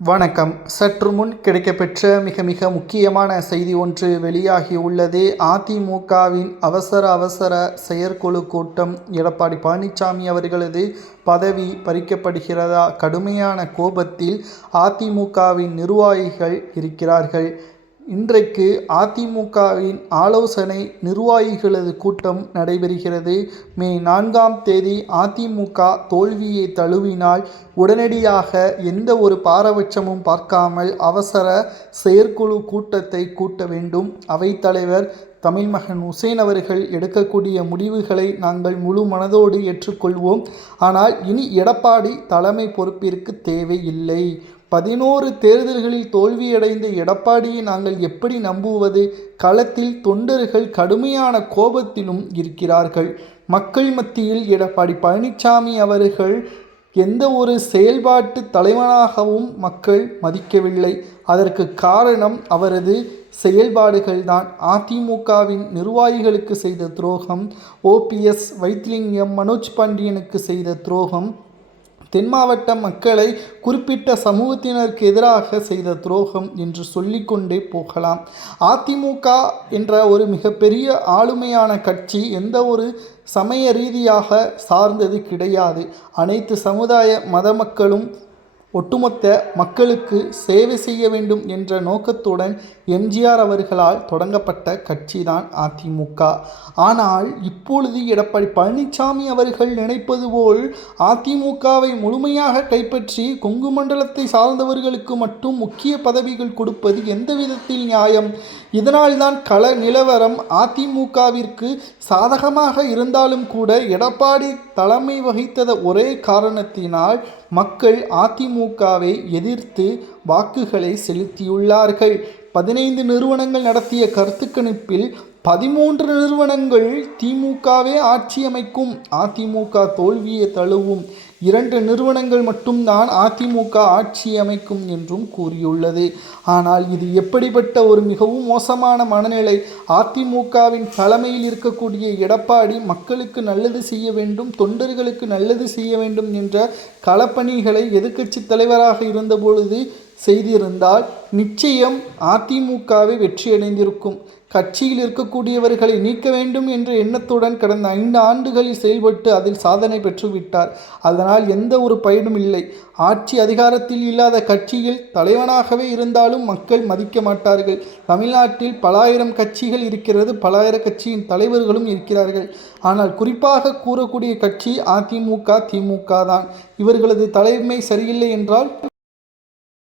வணக்கம். சற்று முன் கிடைக்கப்பெற்ற மிக முக்கியமான செய்தி ஒன்று வெளியாகி உள்ளது. அதிமுகவின் அவசர செயற்குழு கூட்டம். எடப்பாடி பழனிசாமி அவர்களது பதவி பறிக்கப்படுகிறதா? கடுமையான கோபத்தில் அதிமுகவின் நிர்வாகிகள் இருக்கிறார்கள். இன்றைக்கு அதிமுகவின் ஆலோசனை நிர்வாகிகளது கூட்டம் நடைபெறுகிறது. மே 4ஆம் தேதி அதிமுக தோல்வியை தழுவினால் உடனடியாக எந்த ஒரு பாரபட்சமும் பார்க்காமல் அவசர செயற்குழு கூட்டத்தை கூட்ட வேண்டும். அவைத்தலைவர் தமிழ்மகன் உசேன் அவர்கள் எடுக்கக்கூடிய முடிவுகளை நாங்கள் முழு மனதோடு ஏற்றுக்கொள்வோம். ஆனால் இனி எடப்பாடி தலைமை பொறுப்பிற்கு தேவையில்லை. 11 தேர்தல்களில் தோல்வியடைந்த எடப்பாடியை நாங்கள் எப்படி நம்புவது? களத்தில் தொண்டர்கள் கடுமையான கோபத்திலும் இருக்கிறார்கள். மக்கள் மத்தியில் எடப்பாடி பழனிசாமி அவர்கள் எந்த ஒரு செயல்பாட்டு தலைவனாகவும் மக்கள் மதிக்கவில்லை. அதற்கு காரணம் அவரது செயல்பாடுகள்தான். அதிமுகவின் நிர்வாகிகளுக்கு செய்த துரோகம், OPS வைத்திலிங்கம், மனோஜ் பாண்டியனுக்கு செய்த துரோகம், தென் மாவட்ட மக்களை குறிப்பிட்ட சமூகத்தினருக்கு எதிராக செய்த துரோகம் என்று சொல்லிக்கொண்டே போகலாம். அதிமுக என்ற ஒரு மிகப்பெரிய ஆளுமையான கட்சி எந்த ஒரு சமய ரீதியாக சார்ந்தது கிடையாது. அனைத்து சமுதாய மத மக்களும் ஒட்டுமொத்த மக்களுக்கு சேவை செய்ய வேண்டும் என்ற நோக்கத்துடன் எம்ஜிஆர் அவர்களால் தொடங்கப்பட்ட கட்சிதான் அதிமுக. ஆனால் இப்பொழுது எடப்பாடி பழனிசாமி அவர்கள் நினைப்பது போல் அதிமுகவை முழுமையாக கைப்பற்றி கொங்கு மண்டலத்தை சார்ந்தவர்களுக்கு மட்டும் முக்கிய பதவிகள் கொடுப்பது எந்த விதத்தில் நியாயம்? இதனால்தான் கள நிலவரம் அதிமுகவிற்கு சாதகமாக இருந்தாலும் கூட எடப்பாடி தலைமை வகித்தத ஒரே காரணத்தினால் மக்கள் அதிமுகவை எதிர்த்து வாக்குகளை செலுத்தியுள்ளார்கள். 15 நிறுவனங்கள் நடத்திய கருத்து கணிப்பில் 13 நிறுவனங்கள் திமுகவே ஆட்சி அமைக்கும், அதிமுக தோல்வியை தழுவும், 2 நிறுவனங்கள் மட்டும்தான் அதிமுக ஆட்சி அமைக்கும் என்றும் கூறியுள்ளது. ஆனால் இது எப்படிப்பட்ட ஒரு மிகவும் மோசமான மனநிலை! அதிமுகவின் தலைமையில் இருக்கக்கூடிய எடப்பாடி மக்களுக்கு நல்லது செய்ய வேண்டும், தொண்டர்களுக்கு நல்லது செய்ய வேண்டும் என்ற களப்பணிகளை எதிர்க்கட்சி தலைவராக இருந்தபொழுது செய்திருந்தால் நிச்சயம் அதிமுகவை வெற்றியடைந்திருக்கும். கட்சியில் இருக்கக்கூடியவர்களை நீக்க வேண்டும் என்ற எண்ணத்துடன் கடந்த 5 ஆண்டுகளில் செயல்பட்டு அதில் சாதனை பெற்றுவிட்டார். அதனால் எந்த ஒரு பயனும் இல்லை. ஆட்சி அதிகாரத்தில் இல்லாத கட்சியில் தலைவனாகவே இருந்தாலும் மக்கள் மதிக்க மாட்டார்கள். தமிழ்நாட்டில் பல ஆயிரம் கட்சிகள் இருக்கிறது, பல ஆயிரம் கட்சியின் தலைவர்களும் இருக்கிறார்கள். ஆனால் குறிப்பாக கூறக்கூடிய கட்சி அதிமுக, திமுக தான். இவர்களது தலைமை சரியில்லை என்றால்